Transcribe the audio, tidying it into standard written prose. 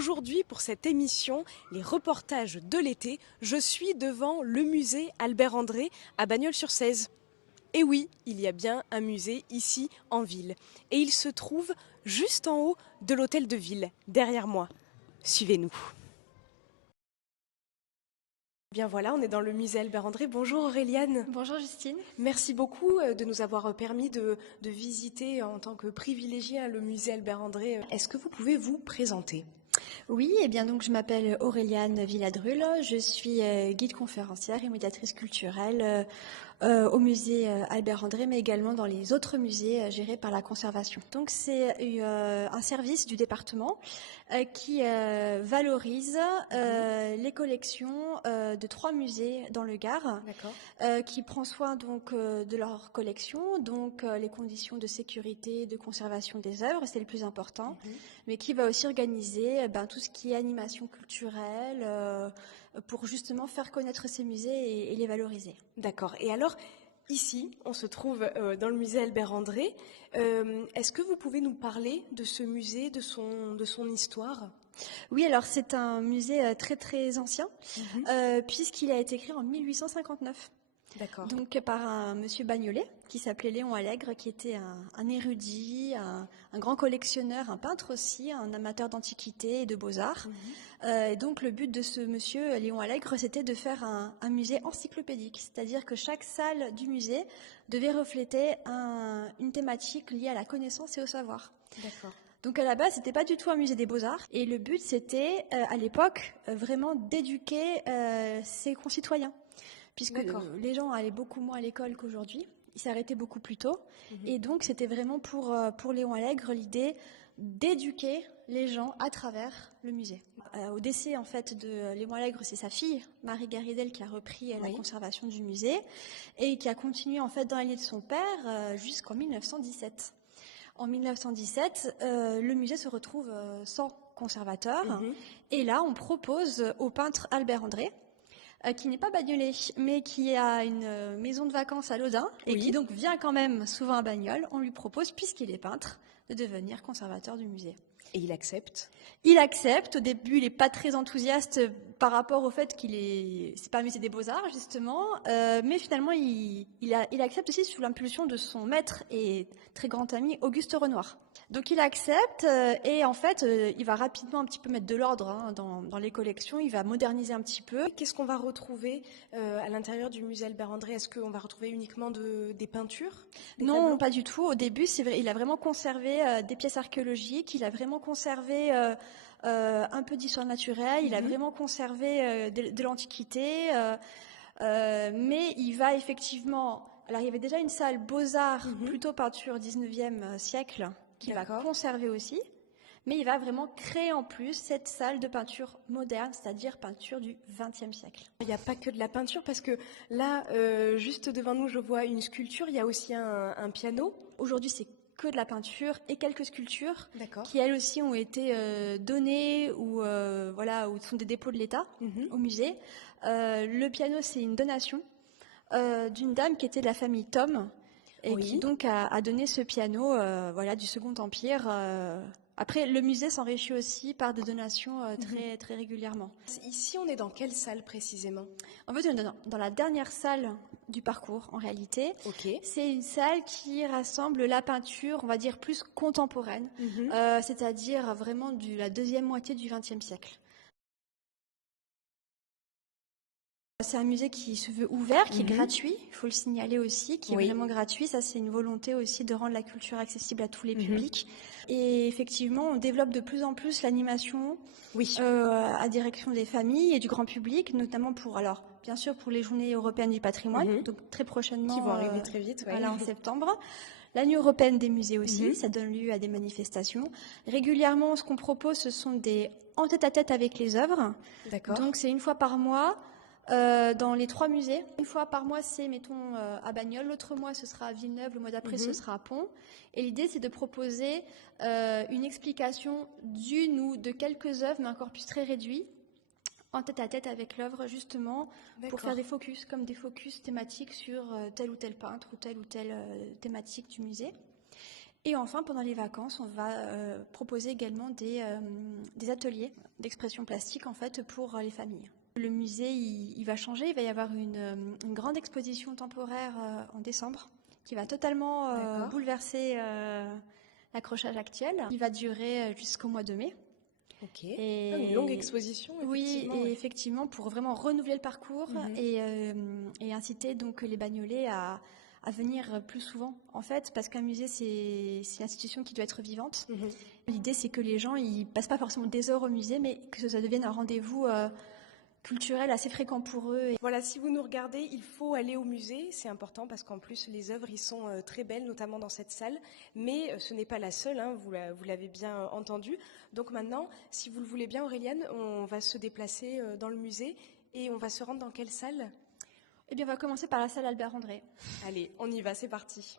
Aujourd'hui, pour cette émission, les reportages de l'été, je suis devant le musée Albert André à Bagnols-sur-Cèze. Et oui, il y a bien un musée ici en ville. Et il se trouve juste en haut de l'hôtel de ville, derrière moi. Suivez-nous. Bien voilà, on est dans le musée Albert André. Bonjour Auréliane. Bonjour Justine. Merci beaucoup de nous avoir permis de visiter en tant que privilégié le musée Albert André. Est-ce que vous pouvez vous présenter ? Oui, et bien donc je m'appelle Auréliane Villadrul, je suis guide conférencière et médiatrice culturelle au musée Albert André, mais également dans les autres musées gérés par la conservation. Donc c'est un service du département qui valorise les collections de 3 musées dans le Gard, qui prend soin donc de leurs collections, donc les conditions de sécurité, de conservation des œuvres, c'est le plus important, mais qui va aussi organiser tout ce qui est animation culturelle pour justement faire connaître ces musées et les valoriser. D'accord. Et alors, ici, on se trouve dans le musée Albert André. Est-ce que vous pouvez nous parler de ce musée, de son histoire ? Oui, alors c'est un musée très très ancien, puisqu'il a été créé en 1859. D'accord. Donc par un monsieur Bagnolet qui s'appelait Léon Allègre, qui était un érudit, un grand collectionneur, un peintre aussi, un amateur d'antiquités et de beaux-arts. Et donc le but de ce monsieur Léon Allègre, c'était de faire un musée encyclopédique, c'est-à-dire que chaque salle du musée devait refléter une thématique liée à la connaissance et au savoir. D'accord. Donc à la base, c'était pas du tout un musée des beaux-arts, et le but c'était à l'époque vraiment d'éduquer ses concitoyens, puisque les gens allaient beaucoup moins à l'école qu'aujourd'hui, ils s'arrêtaient beaucoup plus tôt, et donc c'était vraiment pour Léon Allègre l'idée d'éduquer les gens à travers le musée. Au décès en fait de Léon Allègre, c'est sa fille Marie Garidel qui a repris la conservation du musée et qui a continué en fait dans la lignée de son père jusqu'en 1917. En 1917, le musée se retrouve sans conservateur, et là on propose au peintre Albert André, qui n'est pas bagnolais, mais qui a une maison de vacances à Lodin, et qui donc vient quand même souvent à Bagnols, on lui propose, puisqu'il est peintre, de devenir conservateur du musée. Et il accepte ? Il accepte. Au début, il n'est pas très enthousiaste par rapport au fait c'est pas un musée des beaux-arts, justement, mais finalement, il accepte aussi sous l'impulsion de son maître et très grand ami, Auguste Renoir. Donc il accepte et en fait, il va rapidement un petit peu mettre de l'ordre dans les collections, il va moderniser un petit peu. Qu'est-ce qu'on va retrouver à l'intérieur du musée Albert André ? Est-ce qu'on va retrouver uniquement des peintures ? Non, pas du tout. Au début, c'est vrai, il a vraiment conservé des pièces archéologiques, il a vraiment conservé un peu d'histoire naturelle, il a vraiment conservé de l'Antiquité, mais il va effectivement... Alors, il y avait déjà une salle Beaux-Arts, plutôt peinture 19e siècle, qui va conserver aussi, mais il va vraiment créer en plus cette salle de peinture moderne, c'est-à-dire peinture du XXe siècle. Il n'y a pas que de la peinture, parce que là, juste devant nous, je vois une sculpture, il y a aussi un piano. Aujourd'hui, c'est que de la peinture et quelques sculptures qui, elles aussi, ont été données ou sont des dépôts de l'État au musée. Le piano, c'est une donation d'une dame qui était de la famille Thom et qui donc a donné ce piano du Second Empire. Après, le musée s'enrichit aussi par des donations très, très régulièrement. Ici, on est dans quelle salle précisément ? En fait, on est dans la dernière salle du parcours, en réalité. C'est une salle qui rassemble la peinture, on va dire, plus contemporaine, c'est-à-dire vraiment de la deuxième moitié du XXe siècle. C'est un musée qui se veut ouvert, qui est gratuit, il faut le signaler aussi, qui est vraiment gratuit. Ça, c'est une volonté aussi de rendre la culture accessible à tous les publics. Et effectivement, on développe de plus en plus l'animation à direction des familles et du grand public, notamment bien sûr pour les Journées européennes du patrimoine, donc très prochainement, qui vont arriver très vite, en septembre. La Nuit européenne des musées aussi, ça donne lieu à des manifestations. Régulièrement, ce qu'on propose, ce sont des en tête-à-tête avec les œuvres. Donc c'est une fois par mois. Dans les 3 musées. Une fois par mois, c'est, mettons, à Bagnols. L'autre mois, ce sera à Villeneuve. Le mois d'après, ce sera à Pont. Et l'idée, c'est de proposer une explication d'une ou de quelques œuvres, mais un corpus très réduit, en tête-à-tête avec l'œuvre, justement, pour faire des focus, comme des focus thématiques sur tel ou tel peintre ou telle thématique du musée. Et enfin, pendant les vacances, on va proposer également des ateliers d'expression plastique en fait pour les familles. Le musée, il va changer. Il va y avoir une grande exposition temporaire en décembre qui va totalement bouleverser l'accrochage actuel. Il va durer jusqu'au mois de mai. Ok. Une longue exposition. Oui, et effectivement, pour vraiment renouveler le parcours et inciter donc les Bagnolais à venir plus souvent, en fait, parce qu'un musée, c'est une institution qui doit être vivante. L'idée, c'est que les gens, ils passent pas forcément des heures au musée, mais que ça devienne un rendez-vous culturel assez fréquent pour eux. Voilà, si vous nous regardez, il faut aller au musée, c'est important parce qu'en plus les œuvres y sont très belles, notamment dans cette salle, mais ce n'est pas la seule, hein, vous l'avez bien entendu. Donc maintenant, si vous le voulez bien Auréliane, on va se déplacer dans le musée et on va se rendre dans quelle salle ? Eh bien, on va commencer par la salle Albert André. Allez, on y va, c'est parti.